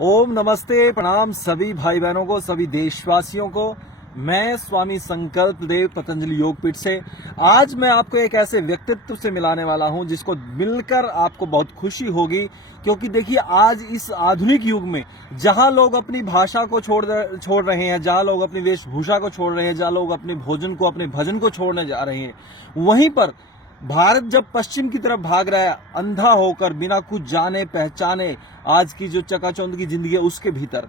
ओम नमस्ते प्रणाम सभी भाई बहनों को, सभी देशवासियों को। मैं स्वामी संकल्प देव पतंजलि योगपीठ से आज मैं आपको एक ऐसे व्यक्तित्व से मिलाने वाला हूं जिसको मिलकर आपको बहुत खुशी होगी। क्योंकि देखिए, आज इस आधुनिक युग में जहां लोग अपनी भाषा को छोड़ रहे हैं, जहां लोग अपनी वेशभूषा को छोड़ रहे हैं, जहां लोग अपने भोजन को, अपने भजन को छोड़ने जा रहे हैं, वहीं पर भारत जब पश्चिम की तरफ भाग रहा है, अंधा होकर, बिना कुछ जाने पहचाने, आज की जो चकाचौंध की जिंदगी है उसके भीतर,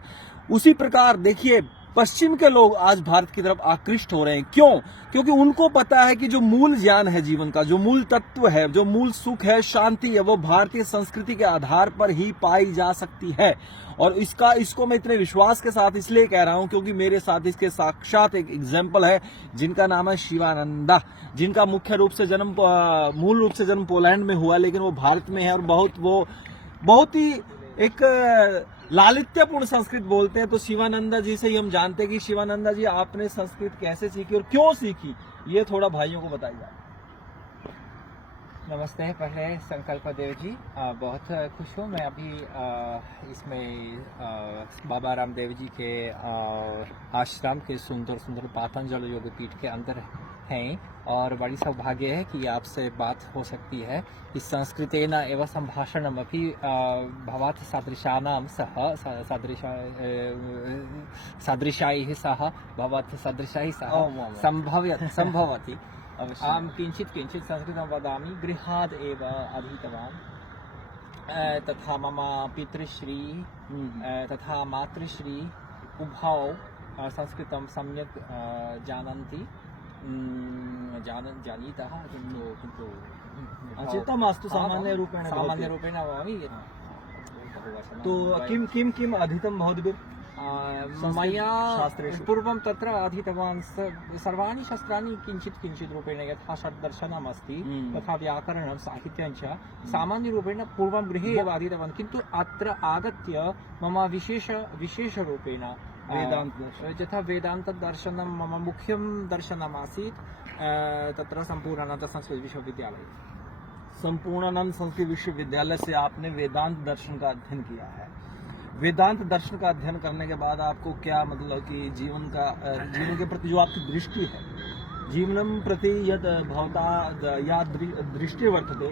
उसी प्रकार देखिए पश्चिम के लोग आज भारत की तरफ आकृष्ट हो रहे हैं। क्यों? क्योंकि उनको पता है कि जो मूल ज्ञान है जीवन का, जो मूल तत्व है, जो मूल सुख है, शांति है, वो भारतीय संस्कृति के आधार पर ही पाई जा सकती है। और इसको मैं इतने विश्वास के साथ इसलिए कह रहा हूं क्योंकि मेरे साथ इसके साक्षात एक एग्जाम्पल है जिनका नाम है शिवानंदा, जिनका मूल रूप से जन्म पोलैंड में हुआ, लेकिन वो भारत में है और बहुत ही एक लालित्यपूर्ण संस्कृत बोलते हैं। तो शिवानंदा जी से ही हम जानते हैं कि शिवानंदा जी, आपने संस्कृत कैसे सीखी और क्यों सीखी, ये थोड़ा भाइयों को बताइए। नमस्ते। पहले संकल्प देव जी, बहुत खुश हूँ मैं अभी इसमें बाबा रामदेव जी के आश्रम के सुंदर सुंदर पतंजलि योगपीठ के अंदर हैं और बड़ी सौभाग्य है कि आपसे बात हो सकती है। इस संस्कृतेन एव संभाषणमपि भवत् सदृशानां सह सदृशैः सह भवत् सदृशैः सह संभवति। आम किंचित संस्कृतं वदामि। गृहाद् एव अधीतवान्, तथा मम पितृश्री तथा मातृश्री उभौ संस्कृतं सम्यक् जानन्ति, जानीतः, किन्तु मास्तु सामान्य रूपेण वदामि। तो किम अधीतं भवद्भिः? मया पूर्वं तत्र अधीतवान् सर्वाणि शास्त्राणि किञ्चित् रूपेण, यथा षड्दर्शनम् अस्ति तथा व्याकरणं, साहित्यं च सामान्यरूपेण पूर्वं गृहे एव अधीतवान्। किन्तु अत्र आगत्य मम विशेषरूपेण यथा वेदान्तदर्शनं मम मुख्यं दर्शनम् आसीत्। तत्र सम्पूर्णानन्द संस्कृत विश्वविद्यालय से आपने वेदांत दर्शन का अध्ययन किया है। वेदांत दर्शन का अध्ययन करने के बाद आपको क्या मतलब कि जीवन के प्रति जो आपकी दृष्टि है, जीवनं प्रति यद भवता या दृष्टि वर्तते,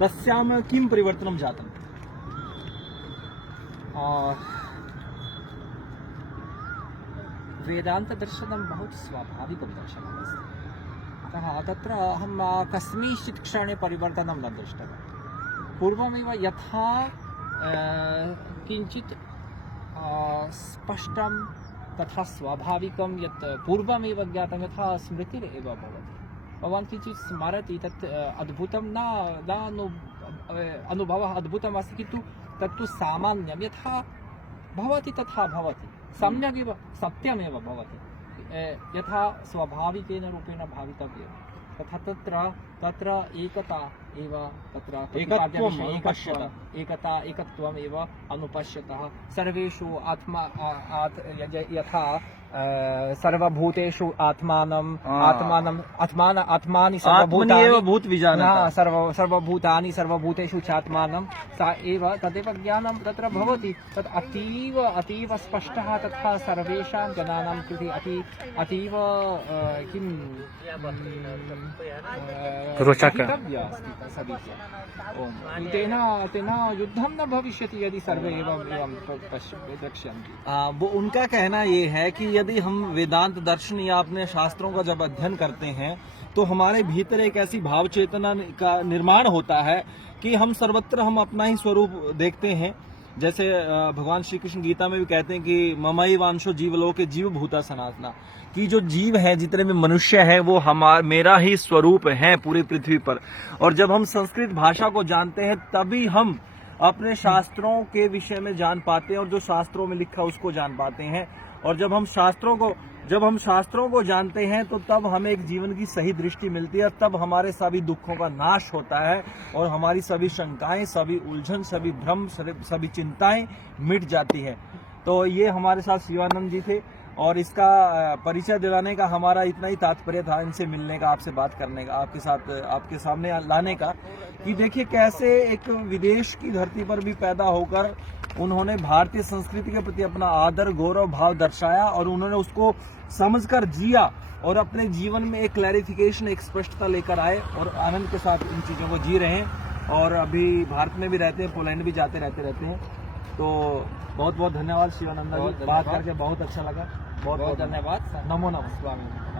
तस्याम किं परिवर्तनं जातम्? वेदान्तदर्शनं बहु स्वाभाविकं दर्शनम् अस्ति। अतः तत्र अहं कस्मिंश्चित् क्षणे परिवर्तनं न दृष्टवान्। पूर्वमेव यथा किंचित स्पष्टं तथा स्वाभाविकं यत् पूर्वमेव ज्ञातं, यथा स्मृतिरेव भवति। भवान् किञ्चित् स्मरति, तत् अद्भुतं न अनुभवः अद्भुतम् अस्ति, किन्तु तत्तु सामान्यं यथा भवति तथा भवति, सम्यगेव सत्यमेव भवति, यथा स्वाभाविकेन रूपेण भावितव्यं तथा तत्र एकता एव, तत्र एकत्वम् एव अनुपश्यतः। सर्वेषु यथा सर्वभूतेषु आत्मानि सर्वभूतानि सर्वभूतेषु चात्मानं, तदेव ज्ञानं तत्र भवति। तत् अतीव स्पष्टः, तथा सर्वेषां जनानां कृते अतीव किं रोचक तेन युद्धं न भविष्यति यदि सर्वे एवं द्रक्ष्यन्ति। वो उनका कहना ये है कि यदि हम वेदांत दर्शन या अपने शास्त्रों का जब अध्ययन करते हैं तो हमारे भीतर एक ऐसी भाव चेतना का निर्माण होता है कि हम सर्वत्र अपना ही स्वरूप देखते हैं। जैसे भगवान श्री कृष्ण गीता में भी कहते हैं कि ममई वांशो जीवलोके जीव भूता सनातना, कि जो जीव है, जितने भी मनुष्य है, वो मेरा ही स्वरूप है पूरी पृथ्वी पर। और जब हम संस्कृत भाषा को जानते हैं तभी हम अपने शास्त्रों के विषय में जान पाते हैं और जो शास्त्रों में लिखा उसको जान पाते हैं। और जब हम शास्त्रों को जानते हैं तो तब हमें एक जीवन की सही दृष्टि मिलती है, तब हमारे सभी दुखों का नाश होता है और हमारी सभी शंकाएं, सभी उलझन, सभी भ्रम, सभी चिंताएं मिट जाती है। तो ये हमारे साथ शिवानंद जी थे। और इसका परिचय दिलाने का हमारा इतना ही तात्पर्य था, इनसे मिलने का, आपसे बात करने का, आपके साथ आपके सामने लाने का, कि देखिए कैसे एक विदेश की धरती पर भी पैदा होकर उन्होंने भारतीय संस्कृति के प्रति अपना आदर गौरव भाव दर्शाया और उन्होंने उसको समझकर जिया और अपने जीवन में एक क्लैरिफिकेशन, एक स्पष्टता लेकर आए और आनंद के साथ इन चीज़ों को जी रहे हैं और अभी भारत में भी रहते हैं, पोलैंड भी जाते रहते हैं। तो बहुत बहुत धन्यवाद शिवानंदा जी, बात करके बहुत अच्छा लगा। बहुत बहुत धन्यवाद। नमो नमः। स्वामी।